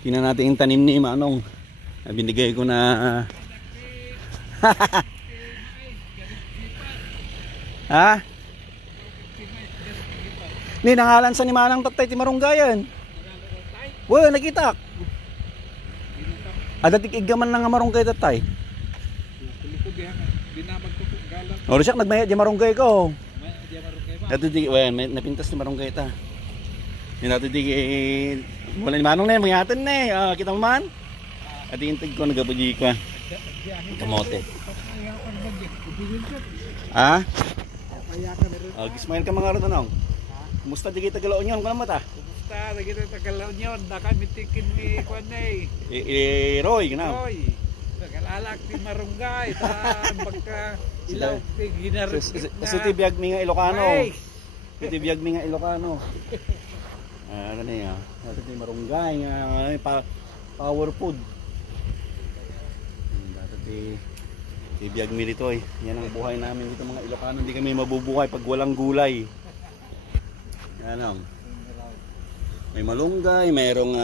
tingnan natin yung tanim ni Manong. Binigay ko na ha? Ni nangalan sa ni Manang tatay ti marunggayan. Wo nakita. Ada tikigaman na nga marunggay tatay. Oro siya nagmaya di marunggay ko. Ato di may napintas ni marunggay ta. Ni nato di wala ni Manong na mangyatan na kita mo man. At intig ko nagabuji ka. Kamote. Ah? Gismail ka mga tanong. Kumusta di kita galaon yon kana mata? Kumusta di kita galaon yon? Daka mitikin ni kuan nay. Roy kana. Roy. Nagalak ti marunggay tan pagka ilaw ti ginarit. Kasi ti biag mi nga Ilocano. Ti biag mi nga Ilocano. Ano ni Ito ti marunggay nga power food. Ti biag mi dito Yan ang buhay namin dito mga Ilocano. Hindi kami mabubuhay pag walang gulay. Ano? May malunggay, mayroong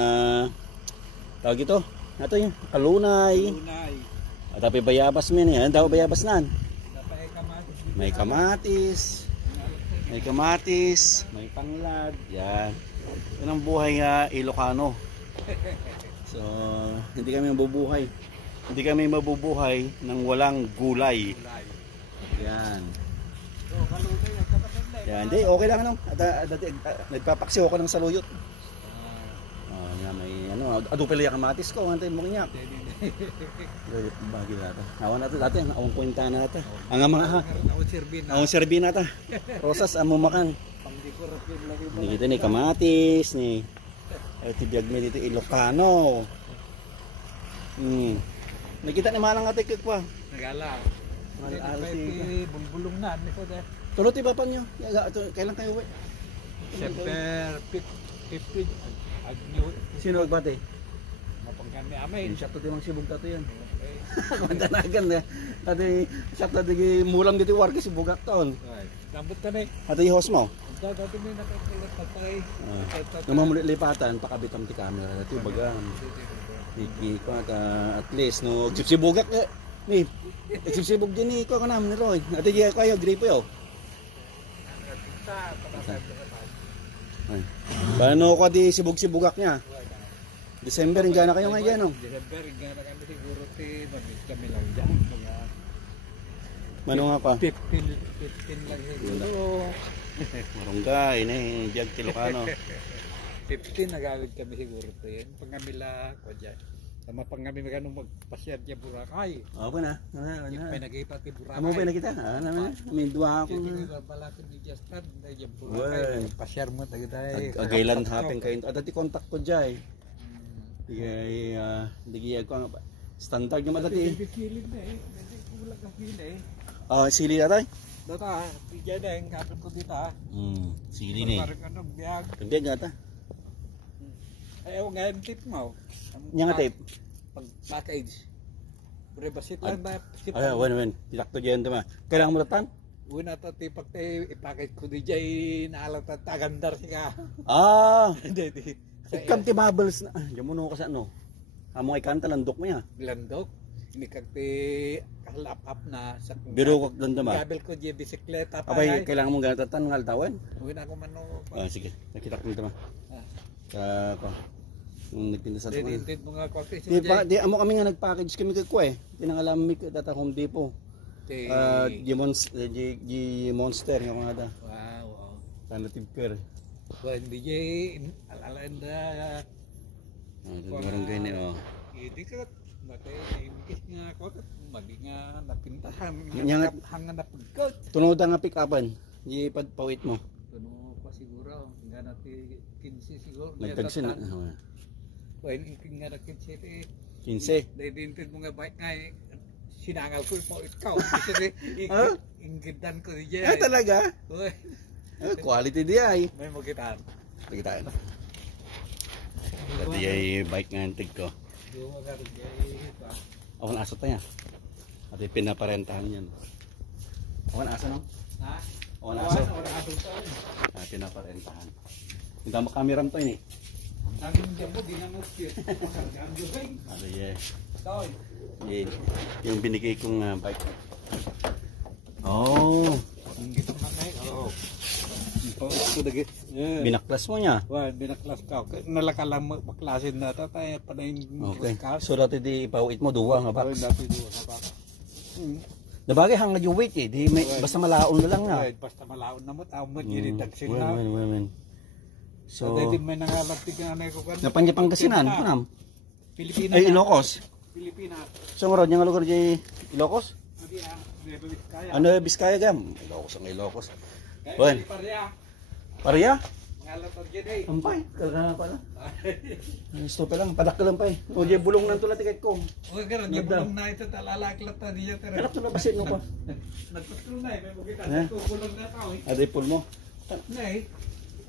tawag ito. Ito yung kalunay. At tapi bayabas min yan. Daw bayabas nan. May kamatis. May kamatis, may panglad. Yan. Yan ang buhay Ilocano. So, hindi kami mabubuhay. Hindi kami mabubuhay nang walang gulay. Yan. Yan, hindi, okay lang ano. Nagpapaksiw ako ng saluyot. May ado pala yung kamatis ko, antay mo kinyak. Bagi natin. Awan natin dati, awang kwenta na natin. Ang mga awang serbin natin. Rosas amo makan. Dito ni kamatis ni. Tibiyag mi dito Ilocano. Nakita ni Manang ate kwa. Nagala. Bulbulong na ni ko de. Tulot ti bapan nyo. Kailan kayo uwi? September 15. Sino magbate? Mapangkan ni amin. Siya to di mang sibog tato yan. Mandanagan na. Ate siya to di mulam dito warga sibugak taon. Gambot ka na Ate yung host mo? Dati may nakakailat patay. Namamulit lipatan, pakabitam ti camera. Ito yung bagang. Iki ko at least no sibugak ni. Sibog din ni ko kanam ni Roy. Ate di kayo gripo yo. Paano ko di sibug-sibugak niya? December nga na kayo ngayon, no? December nga na kami siguro kami lang dyan. Mano nga pa? 15 lang siguro. Marunggay, Diag Ilocano. 15 nagawid kami siguro to yan. Pangamila ko dyan. Sama pangami magano magpasyad niya Boracay. Oo ba na? May nag-ipat ni Boracay. Amo ba nakita? May dua ako. Balakid ni Justin dahil Boracay. Pasyar mo tayo dahil. Agailan hapeng kayo. At ati contact ko dyan. Digiyag ko ang standard yung madati. Kilid na kulang ang kilid Sili na tayo? Data, bigyan na yung kapit ko dito Sili na parang anong biyag. Biyag nga ta? Ayaw nga yung tip mo. Yung nga tip? Pag package. Pero basit lang ba? Wen. Tilak to dyan tama. Kailangan mo latan? Uy na ito, tipag tayo ipackage ko di dyan naalat at tagandar siya. Hindi. Ikam ti bubbles na. Diyan mo no ka sa ano. Among ikanta landok mo ya. Landok. Hindi kagti kalap-up na sa biro kag landam ba? Gabel ko di bisikleta pa. Abay kailangan mong ganatan ng altawan. Uy na ako mano. Sige. Nakita ko tama. Ko. Nung nagtinda sa tuwa. Hindi mo nga kwakti. Di amo kami nga nag-package kami kay Kuya. Tinangalam mi data Home Depot. Monster yung mga da. Wow. Native care. Hindi alala parang ganyan Hindi ka matay imikis nga ako madi nga napintahan hanga na pagkot. Tunod nga pick upan. Di pawit mo. Tuno pa siguro nga nati 15 siguro. Nagtagsin. Well, nga na 15. 15. Dahil dintin mo nga bike nga sinangal ko mo ikaw. Kasi inggitan ko diyan. Talaga? Quality di ay. May magitaan. Magitaan. Dati ay bike nga antig ko. Awan aso tayo. At pinaparentahan yan. Awan aso no? Ha? Awan aso. Pinaparentahan. Hindi mo kameram to ini. Namin dyan mo, binangot yun. Pagkargaan yun, eh. Ano yeah. Toy. Yung binigay kong bike. Oh, Ang gito na na eh. Oo. Ito dagit. binaklas mo niya. Wah, binaklas ka. Nalakalang maklasin na tayo pa na yung Okay. kas. So dati di ipawit mo duwa nga Bakit box. dati doon sa baka? Nabagay hangad yung weight eh. Di may, basta malaon na lang na. Basta malaon na mo. Amot yun yung tagsin na. Well. So, So, may nangalapig na na ko kan. napanya Pangasinan, kunam. Pilipinas. Ay, Ilocos. Pilipinas. So, nga yung lugar di Ilocos? Hindi ah, Nueva Vizcaya. Ano, Biskaya gam? Ilocos ang Ilocos. Bueno. Pareha. Pareya? Ngalapag yun eh. Ampay, kagana pala. Stop lang, padak ka lang pa eh. O, di bulong ng tula tiket ko. Huwag ka rin, yung bulong na ito talalaklat na niya. Kalak to na basit mo pa. Nagpatlo na eh, may bukita. Eh? Nagtubulong na tao eh. Aday pull mo. Na eh.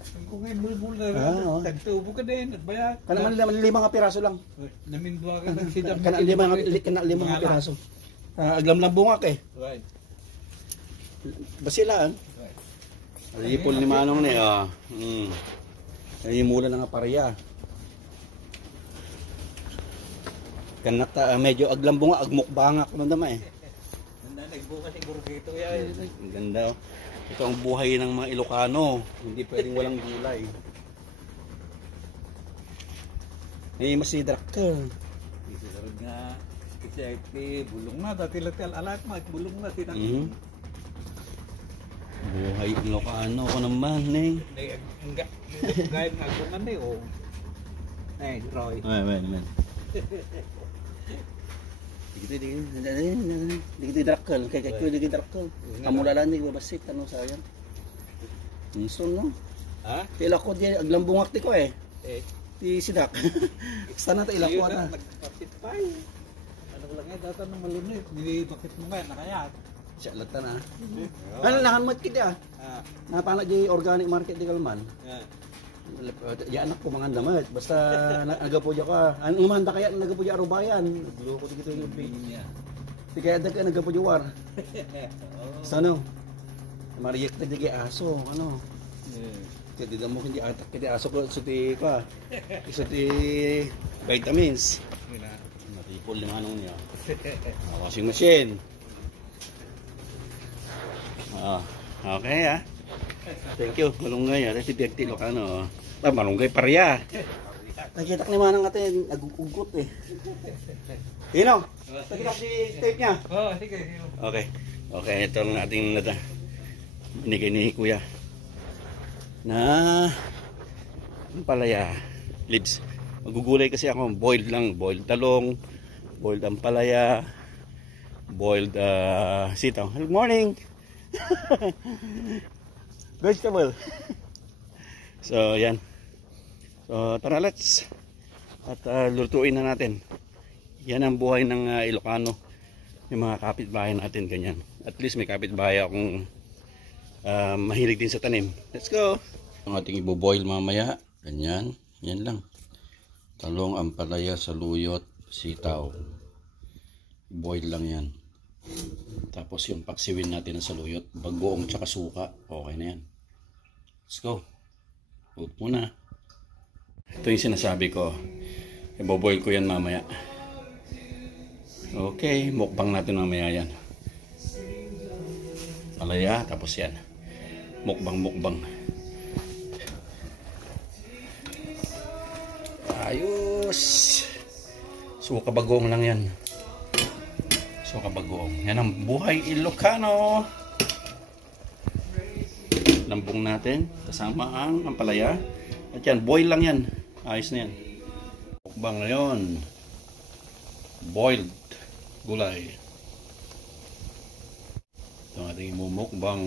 Kung ngayon bulbul na Oo. nagtubo ka din, nagbayad. Kana man lima nga piraso lang. Namindwa ka ng sidam. Kana lima nga piraso. Aglam lang bungak eh. Right. Basilaan. Ay pull ni Manong ni ah. Ay mula na nga pareya. Kanak medyo aglam bunga agmukbanga ko nandama eh. Nagbukas siguro dito yan. Ang ganda oh. Ito ang buhay ng mga Ilocano. Hindi pwedeng walang gulay. May masidrak ka. Isarod nga. Kasi bulong na. Dati latil alat mo. Bulong na. Buhay Ilocano ko naman eh. Gaya nga bungan eh. Oh. Eh, Roy. Man. Dikit drakkel, kay drakkel. Kamulalan ni babasit ano sayang. Insun no. Ha? Pila ko di aglambungak ti ko eh. Eh. Ti sidak. Sana ta ilakwa na. Nagpapit pa eh. Ano ko lang eh. Data ng malunod. Nilipakit mo nga. Nakayat. Siya lata na. Ano nahan mo kit ah. Napana di organic market di Kalman. Ya anak ko mga damat basta nagapuja ka. Ang umanda kaya nagapuja arubayan. Nagloko dito yung big. Di kaya ka nagapuja war. Sa ano? Mariyak na di aso ano. Kaya di mo hindi atak kaya aso ko suti ka. Suti vitamins. Natipol ng anong niya. Washing machine. Okay ah. Thank you. Malunggay ah. Dati biyag Ilocano. Malunggay pareya. Nakita ko naman ang atin. Nagugugot eh. Ino. Nakita si tape niya. Oh, sige. Okay. Okay. Ito ang ating binigay ni Kuya. Na ampalaya. Lips. Magugulay kasi ako. Boiled lang. Boiled talong. Boiled ampalaya. Boiled sitaw. Good morning. Vegetable. So, yan. So, tara let's. At lutuin na natin. Yan ang buhay ng Ilocano. Yung mga kapitbahay natin, ganyan. At least may kapitbahay akong mahilig din sa tanim. Let's go! Ang ating iboboil mamaya. Ganyan. Yan lang. Talong, ampalaya, saluyot, sitaw. Boil lang yan. Tapos yung paksiwin natin ng saluyot, bagoong tsaka suka. Okay na yan. Let's go. Put muna. Ito yung sinasabi ko. Iboboil ko yan mamaya. Okay, mukbang natin mamaya yan. Palaya, tapos yan. Mukbang. Ayos. Suka bagoong lang yan. Suka bagoong. Yan ang buhay Ilocano. Lambong natin kasama ang ampalaya at yan, boil lang yan, ayos na yan. Mukbang ngayon, boiled gulay. Ito ang ating mumukbang.